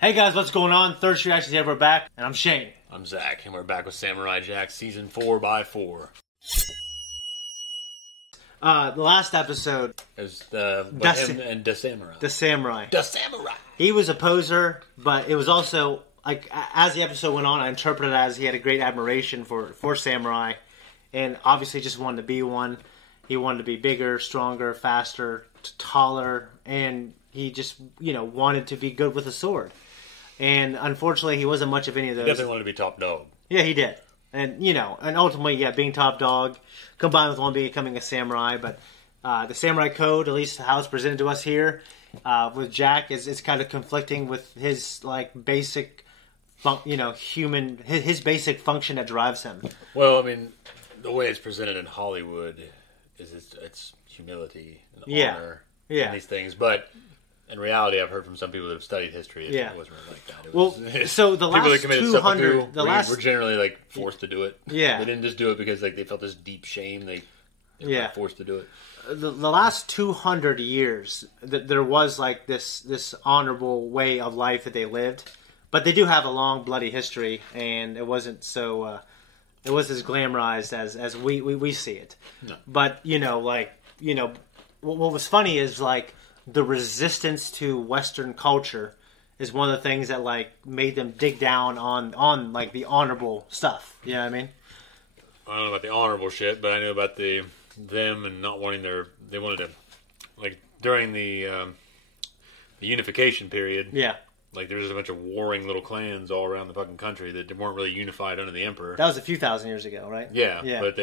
Hey guys, what's going on? Third Street Actions here, we're back, and I'm Shane. I'm Zack, and we're back with Samurai Jack, Season 4x4. The last episode... It was him and the Samurai. The Samurai. The Samurai! He was a poser, but it was also, like, as the episode went on, I interpreted it as he had a great admiration for Samurai, and obviously just wanted to be one. He wanted to be bigger, stronger, faster, taller, and he just, wanted to be good with a sword. And unfortunately, he wasn't much of any of those. He definitely wanted to be top dog. Yeah, he did. And, and ultimately, being top dog, combined with one becoming a samurai. But the samurai code, at least how it's presented to us here, with Jack, is kind of conflicting with his, basic, his basic function that drives him. Well, I mean, the way it's presented in Hollywood is it's humility and honor and these things. But... in reality, I've heard from some people that have studied history, it wasn't really like that. So the people last that committed 200... were generally, forced to do it. Yeah. They didn't just do it because, they felt this deep shame. They were forced to do it. The last 200 years, there was, this honorable way of life that they lived. But they do have a long, bloody history, and it wasn't so... it wasn't as glamorized as we see it. No. But, what was funny is, the resistance to Western culture is one of the things that made them dig down on the honorable stuff. You know what I mean? I don't know about the honorable shit, but I know about them and not wanting they wanted to, during the unification period. Yeah. There was a bunch of warring little clans all around the fucking country that weren't really unified under the emperor. That was a few thousand years ago, right? Yeah. But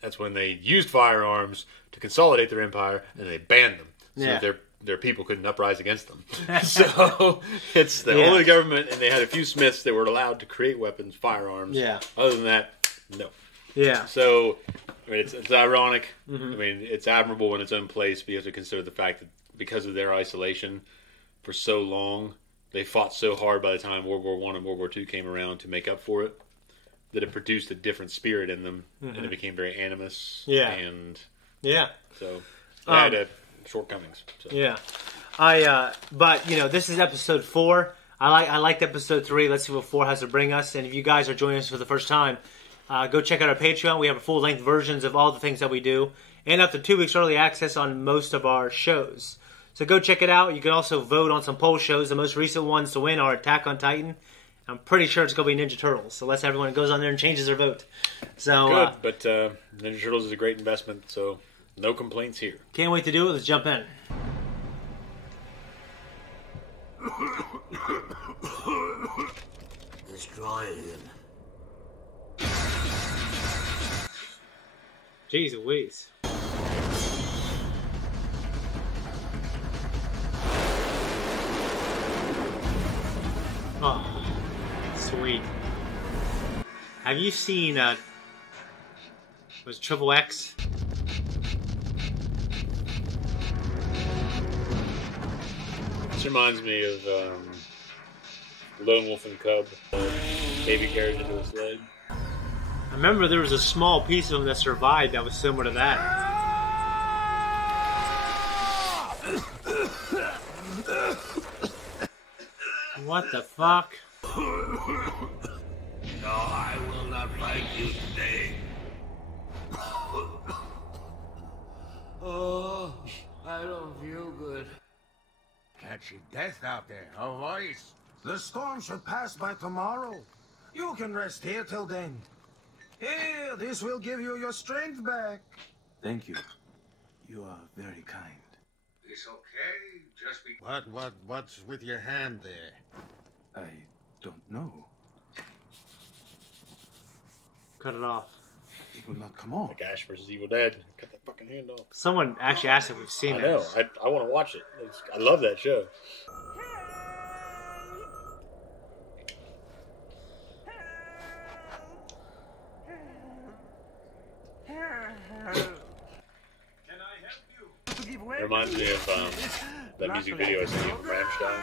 that's when they used firearms to consolidate their empire, and they banned them. So that their people couldn't uprise against them. So it's only government, and they had a few smiths that were allowed to create weapons, firearms. Yeah. Other than that, no. Yeah. So, I mean, it's ironic. Mm-hmm. I mean, it's admirable in its own place because you consider the fact that because of their isolation for so long, they fought so hard by the time World War I and World War II came around to make up for it, that it produced a different spirit in them, and it became very animus. Yeah. And so they had shortcomings. So. Yeah. But this is episode 4. I liked episode 3. Let's see what 4 has to bring us. And if you guys are joining us for the first time, go check out our Patreon. We have full-length versions of all the things that we do, and up to 2 weeks early access on most of our shows. So go check it out. You can also vote on some poll shows. The most recent ones to win are Attack on Titan. I'm pretty sure it's going to be Ninja Turtles. So let's everyone goes on there and changes their vote. So good, but Ninja Turtles is a great investment, so no complaints here. Can't wait to do it. Let's jump in. Destroy him. Jeez Louise. Oh, sweet. Have you seen, was Triple X? This reminds me of Lone Wolf and Cub. Baby carried into his leg. I remember there was a small piece of him that survived that was similar to that. What the fuck? No, I will not fight you today. Oh, I don't feel good. Catching death out there, a voice. The storm should pass by tomorrow. You can rest here till then. Here, this will give you your strength back. Thank you. You are very kind. It's okay. Just be... What's with your hand there? I don't know. Cut it off. It will not come off. Like Ash vs. Evil Dead. Cut that fucking hand off. Someone actually asked if we've seen it. I know. I want to watch it. I love that show. It reminds me of that music video I seen from Rammstein.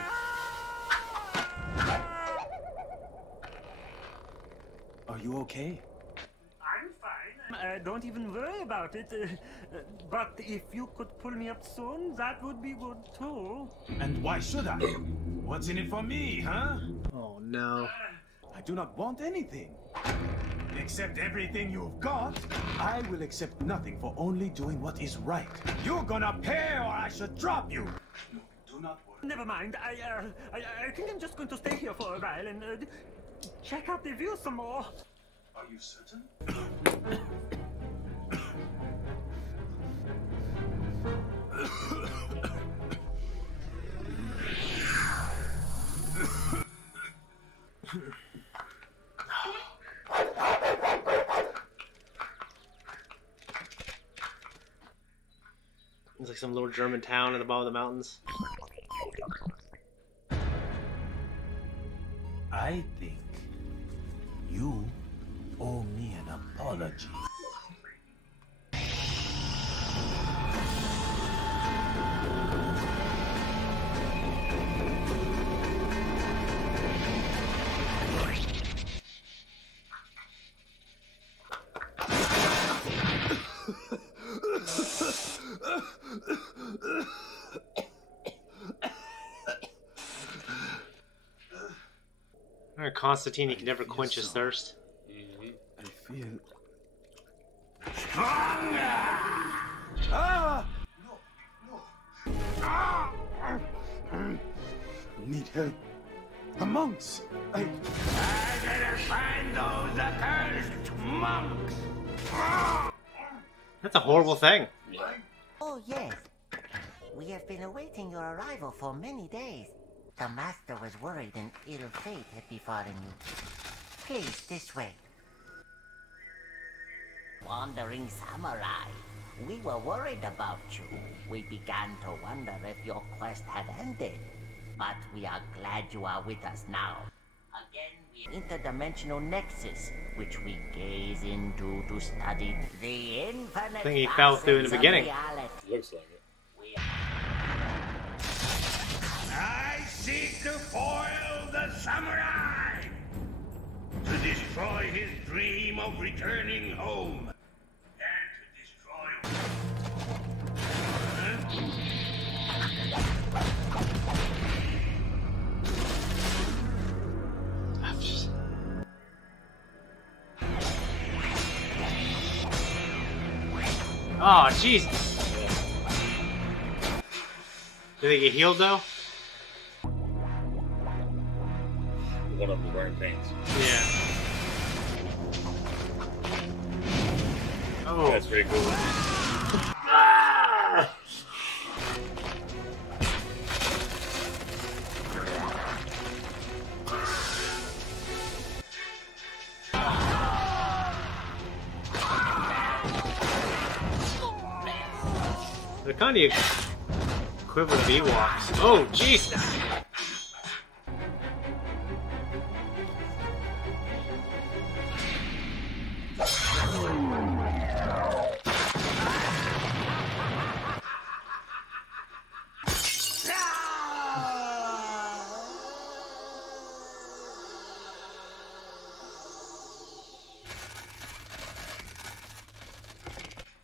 Are you okay? I'm fine. Don't even worry about it. But if you could pull me up soon, that would be good too. And why should I? What's in it for me, huh? Oh no. I do not want anything. Accept everything you've got. I will accept nothing for only doing what is right. You're gonna pay or I should drop you. No, do not worry. Never mind. I think I'm just going to stay here for a while and check out the view some more. Are you certain? It's like some little German town at the bottom of the mountains. I think you owe me an apology. Constantine, he can never quench his thirst. I feel... Ah! Need help. The monks! I gotta find those accursed monks! That's a horrible thing. Oh, yes. We have been awaiting your arrival for many days. The master was worried an ill fate had befallen you. Please, this way. Wandering samurai, we were worried about you. We began to wonder if your quest had ended. But we are glad you are with us now. Again, we interdimensional nexus, which we gaze into to study the infinite. I think he fell through in the beginning. Looks like it. I seek to foil the samurai! To destroy his dream of returning home. And to destroy... Oh, Jesus. Did they get healed, though? One of them was wearing pants. Yeah. Oh. That's pretty cool. Ah! They're kind of equivalent of Ewoks. Oh, jeez!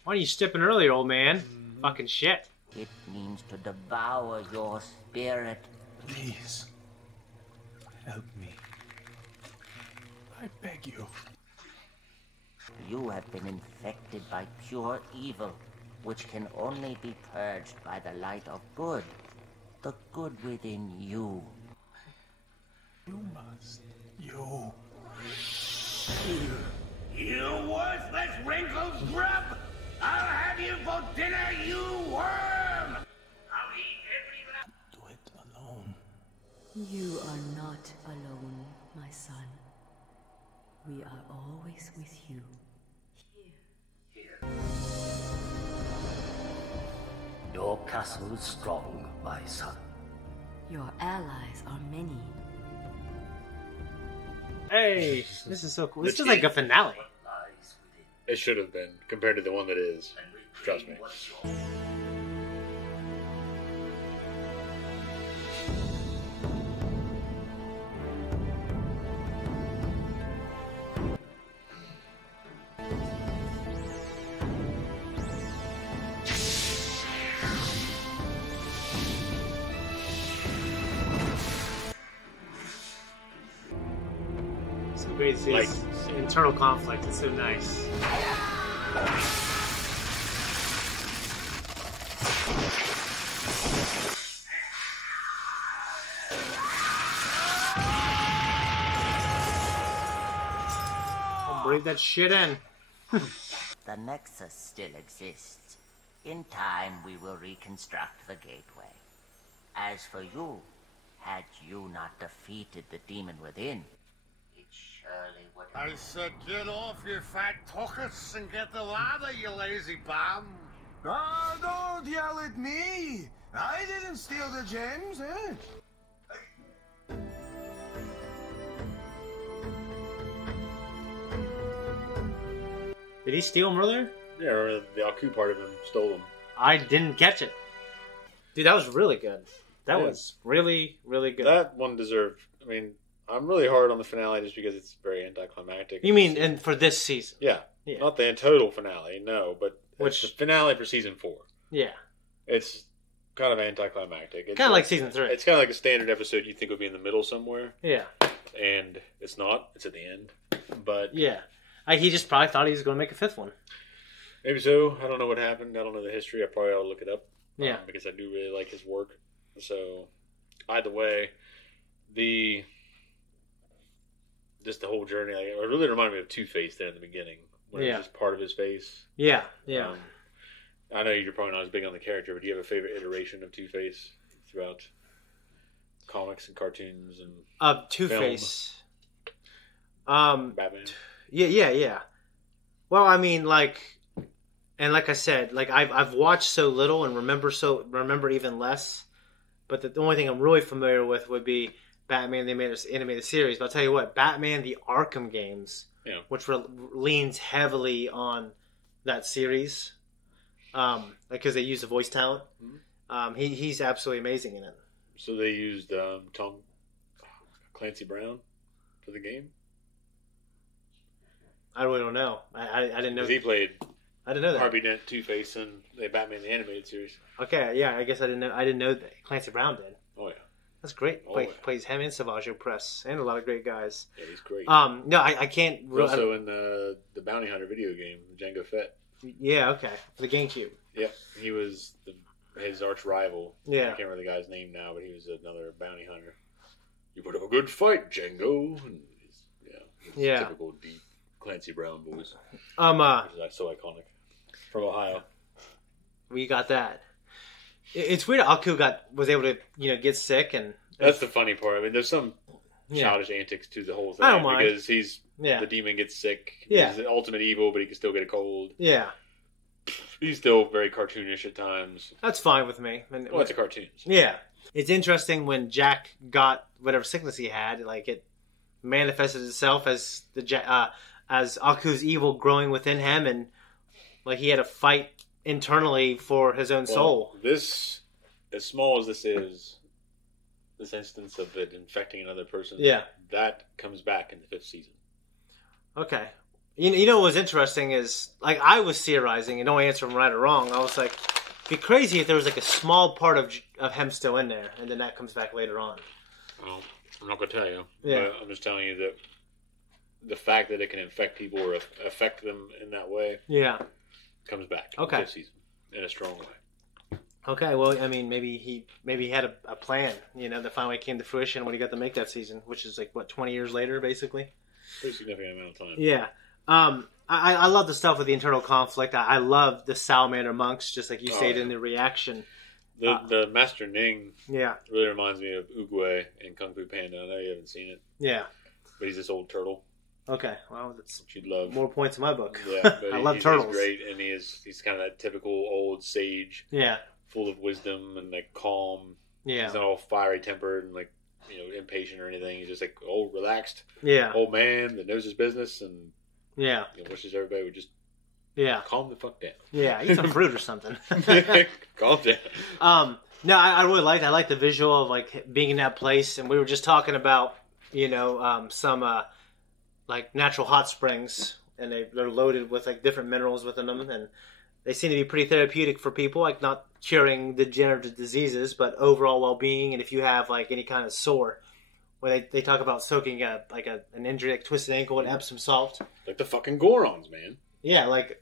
Why are you stepping earlier, old man? Fucking shit. It means to devour your spirit. Please, help me. I beg you. You have been infected by pure evil, which can only be purged by the light of good. The good within you. You must. You. You worthless wrinkled grub! I'll have you for dinner, you worm! I'll eat every last... Do it alone. You are not alone, my son. We are always with you. Here. Your castle is strong, my son. Your allies are many. Hey, this is so cool. This is like a finale. It should have been, compared to the one that is. Trust me. Great to see Like- this internal conflict. It's so nice. I'll breathe that shit in. The Nexus still exists. In time, we will reconstruct the gateway. As for you, had you not defeated the demon within, it surely would have... I said get off, you fat tuchus, and get the ladder, you lazy bum. Ah, don't yell at me! I didn't steal the gems, eh? Did he steal them earlier? Yeah, or the Aku part of him stole them. I didn't catch it. Dude, that was really good. That Yeah. was really, really good. That one deserved. I mean, I'm really hard on the finale just because it's very anticlimactic. You mean and for this season? Yeah. Yeah. Not the total finale, no, but Which- it's the finale for season 4. Yeah. It's kind of anticlimactic. Kind of like season 3. It's kind of like a standard episode you think would be in the middle somewhere, Yeah. and it's not. It's at the end. But Yeah. He just probably thought he was going to make a 5th one. maybe so. I don't know what happened. I don't know the history. I probably ought to look it up. Yeah. Because I do really like his work. So, either way, just the whole journey, like, it really reminded me of Two-Face there in the beginning. When it Yeah. was just part of his face. Yeah. Yeah. I know you're probably not as big on the character, but do you have a favorite iteration of Two-Face throughout comics and cartoons and Two-Face. Batman? Yeah. Well, I mean, like I said, like I've watched so little and remember even less. But the only thing I'm really familiar with would be Batman the animated series. But I'll tell you what, Batman the Arkham games, Yeah. which leans heavily on that series, because they use the voice talent. He's absolutely amazing in it. So they used Clancy Brown for the game? I really don't know. I didn't know. Because he played I didn't know that. Harvey Dent, Two-Face, and the Batman the animated series. Okay, yeah, I guess I didn't know. I didn't know that Clancy Brown did. Oh, yeah. That's great. Oh, yeah. Plays him and Savaggio Press and a lot of great guys. Yeah, he's great. No, I can't. He's also in the Bounty Hunter video game, Django Fett. Yeah, okay, for the GameCube. Yeah, he was his arch rival. Yeah. I can't remember the guy's name now, but he was another bounty hunter. You put up a good fight, Django. And he's Yeah. typical deep Clancy Brown voice. Which is so iconic. From Ohio. We got that. It's weird. Aku was able to get sick and That's the funny part. I mean, there's some Yeah. childish antics to the whole thing. I don't mind. Because the demon gets sick. Yeah. He's the ultimate evil, but he can still get a cold. yeah, He's still very cartoonish at times. that's fine with me. And, Well, it's a cartoon. Yeah, it's interesting when Jack got whatever sickness he had. Like it manifested itself as as Aku's evil growing within him, and like he had to fight internally for his own soul. This, as small as this is, this instance of it infecting another person, Yeah. that comes back in the 5th season. Okay. You know what was interesting is, like, I was theorizing, and don't answer him right or wrong. I was like, it'd be crazy if there was, like, a small part of him still in there, and then that comes back later on. Well, I'm not going to tell you. Yeah. But I'm just telling you that the fact that it can infect people or affect them in that way Yeah. comes back Okay. in the 5th season in a strong way. Okay, well, I mean, maybe he had a plan, that finally came to fruition when he got to make that season, which is, like, 20 years later, basically? Pretty significant amount of time. Yeah. I love the stuff with the internal conflict. I love the salamander monks, just like you stated in the reaction. The Master Ning Yeah. really reminds me of Oogway in Kung Fu Panda. I know you haven't seen it, Yeah. but he's this old turtle, Okay. Well, that's which you'd love. more points in my book. Yeah, but I love he's turtles. great, and he's kind of that typical old sage, Yeah. full of wisdom and like calm. Yeah. He's not all fiery tempered and like impatient or anything. He's just like old, relaxed, Yeah. old man that knows his business and Yeah. wishes everybody would just Yeah. calm the fuck down. Yeah. Eat some fruit or something. Calm down. No, I really liked. I like the visual of like being in that place, and we were just talking about some like natural hot springs, and they're loaded with like different minerals within them, and they seem to be pretty therapeutic for people, like not curing degenerative diseases, but overall well-being. And if you have like any kind of sore, where they talk about soaking an injury, like twisted ankle in Epsom salt. Like the fucking Gorons, man. Yeah, like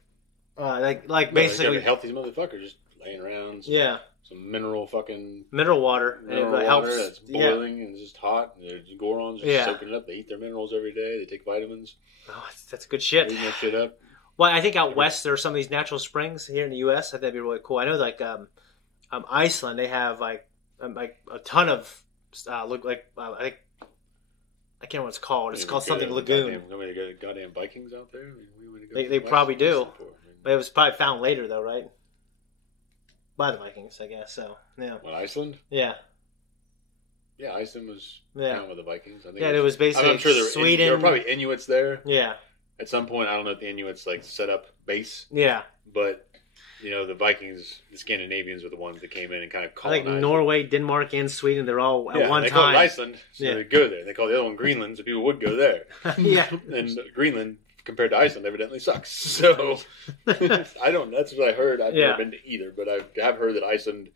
basically healthy motherfucker just laying around. Some mineral water. Mineral water helps. That's boiling and it's just hot. And the Gorons are just soaking it up. They eat their minerals every day. They take vitamins. Oh, that's good shit. Eating that shit up. Well, I think out west there are some of these natural springs here in the U.S. I think that'd be really cool. I know, like Iceland, they have like a ton of I think I can't remember what it's called. It's called something lagoon. Goddamn Vikings out there. They probably do, but it was probably found later though, right? By the Vikings, I guess. So yeah. What, Iceland? Yeah. Yeah, Iceland was found with the Vikings. I think it was basically. I'm sure Sweden. There were probably Inuits there. Yeah. At some point, I don't know if the Inuits like set up base. Yeah. But the Vikings, the Scandinavians were the ones that came in and kind of colonized. I think Norway, Denmark, and Sweden, they're all at one they time. Call it Iceland, so they go there. They call the other one Greenland, so people would go there. Yeah. And Greenland, compared to Iceland, evidently sucks. So I don't. That's what I heard. I've never been to either, but I have heard that Iceland.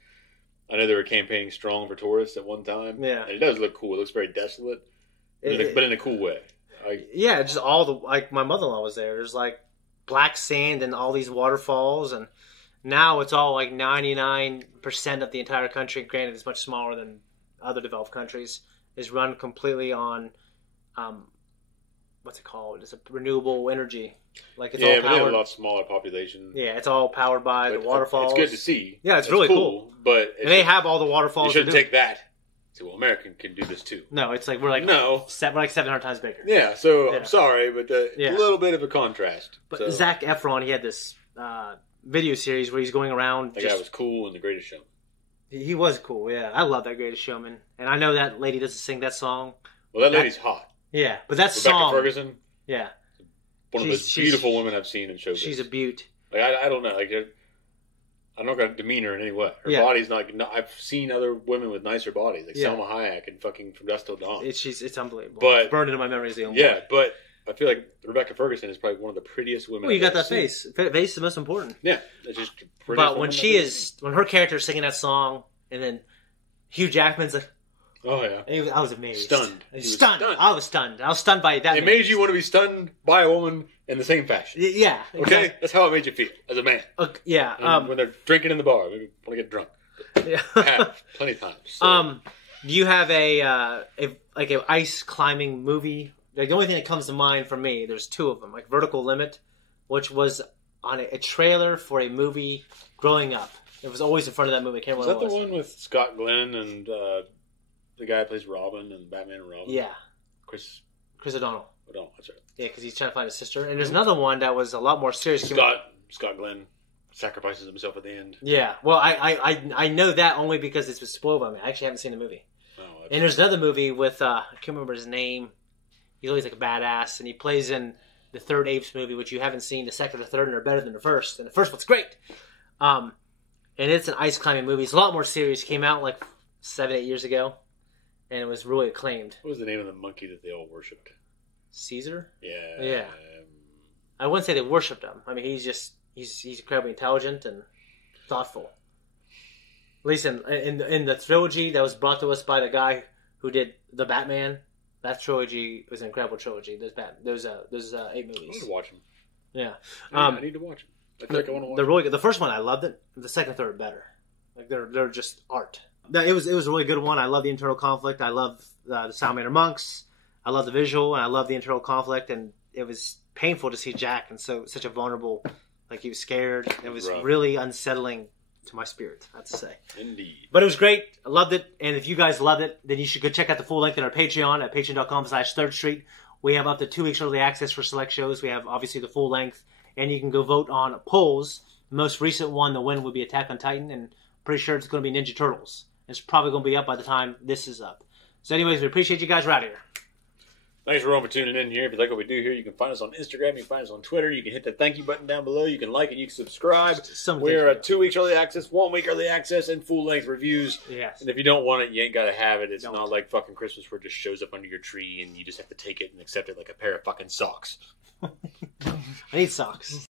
I know they were campaigning strong for tourists at one time. Yeah, and it does look cool. It looks very desolate, but in a cool way. Just all the my mother-in-law was there. There's like black sand and all these waterfalls, and now it's all like 99% of the entire country. Granted, it's much smaller than other developed countries. Is run completely on. What's it called? It's a renewable energy. Like it's all powered. But they have a lot smaller population. Yeah, it's all powered by the waterfalls. It's good to see. Yeah, it's really cool. But they have all the waterfalls. You shouldn't take that. So, well, American can do this too. No, it's like we're like 700 times bigger. Yeah, so I'm sorry, but a little bit of a contrast. But Zac Efron, he had this video series where he's going around. That guy was cool in The Greatest Showman. He was cool. Yeah, I love That Greatest Showman, and I know that lady doesn't sing that song. Well, that lady's hot. Yeah, but that Rebecca song. Ferguson. Yeah. One of the most beautiful women I've seen in showbiz. She's a beaut. Like I don't know. Like I'm not going to demean her in any way. Her body's not. I've seen other women with nicer bodies, like Selma Hayek and fucking From Dusk Till Dawn. It's unbelievable. But it's burned into my memory as the only. Yeah, but I feel like Rebecca Ferguson is probably one of the prettiest women. Well, you got that face. Face is the most important. Yeah, it's just. But when when her character is singing that song, and then Hugh Jackman's like. Oh yeah, I was amazed. Stunned. Stunned. I was stunned. I was stunned by that. It made you want to be stunned by a woman in the same fashion. Yeah. Exactly. Okay, that's how it made you feel as a man. Yeah. When they're drinking in the bar, maybe want to get drunk. Yeah. I have plenty of times. So. Do you have an ice climbing movie? Like the only thing that comes to mind for me, there's two of them. Like Vertical Limit, which was on a trailer for a movie growing up. It was always in front of that movie. I can't remember what it was. Is that the one with Scott Glenn and? The guy that plays Robin and Batman and Robin? Yeah. Chris O'Donnell. O'Donnell, that's right. Yeah, because he's trying to find his sister. And there's another one that was a lot more serious. Scott Glenn sacrifices himself at the end. Yeah. Well, I know that only because it was spoiled by me. I actually haven't seen the movie. Oh, and there's another movie with, I can't remember his name. He's always like a badass. And he plays in the third Apes movie, which you haven't seen. The second or the third and are better than the first. And the first one's great. And it's an ice climbing movie. It's a lot more serious. It came out like 7-8 years ago. And it was really acclaimed. What was the name of the monkey that they all worshipped? Caesar? Yeah. Yeah. I wouldn't say they worshipped him. I mean, he's incredibly intelligent and thoughtful. At least in the trilogy that was brought to us by the guy who did the Batman, that trilogy was an incredible trilogy. Those 8 movies. I need to watch them. Yeah. I need to watch them. I feel like I want to watch them. They're really good. The first one, I loved it. The second and third are better. Like they're just art. It was a really good one. I love the internal conflict. I love the Salamander monks. I love the visual, and I love the internal conflict. And it was painful to see Jack and such a vulnerable, like he was scared. It was really unsettling to my spirit, I have to say. Indeed. But it was great. I loved it. And if you guys loved it, then you should go check out the full length on our Patreon at patreon.com/3rd Street. We have up to 2 weeks early access for select shows. We have obviously the full length, and you can go vote on polls. The most recent one, the win would be Attack on Titan, and pretty sure it's going to be Ninja Turtles. It's probably going to be up by the time this is up. So anyways, we appreciate you guys. We're out of here. Thanks everyone for tuning in here. If you like what we do here, you can find us on Instagram. You can find us on Twitter. You can hit the thank you button down below. You can like it. You can subscribe. We're at 2 weeks early access, 1 week early access, and full-length reviews. Yes. And if you don't want it, you ain't got to have it. It's not like fucking Christmas where it just shows up under your tree and you just have to take it and accept it like a pair of fucking socks. I need socks.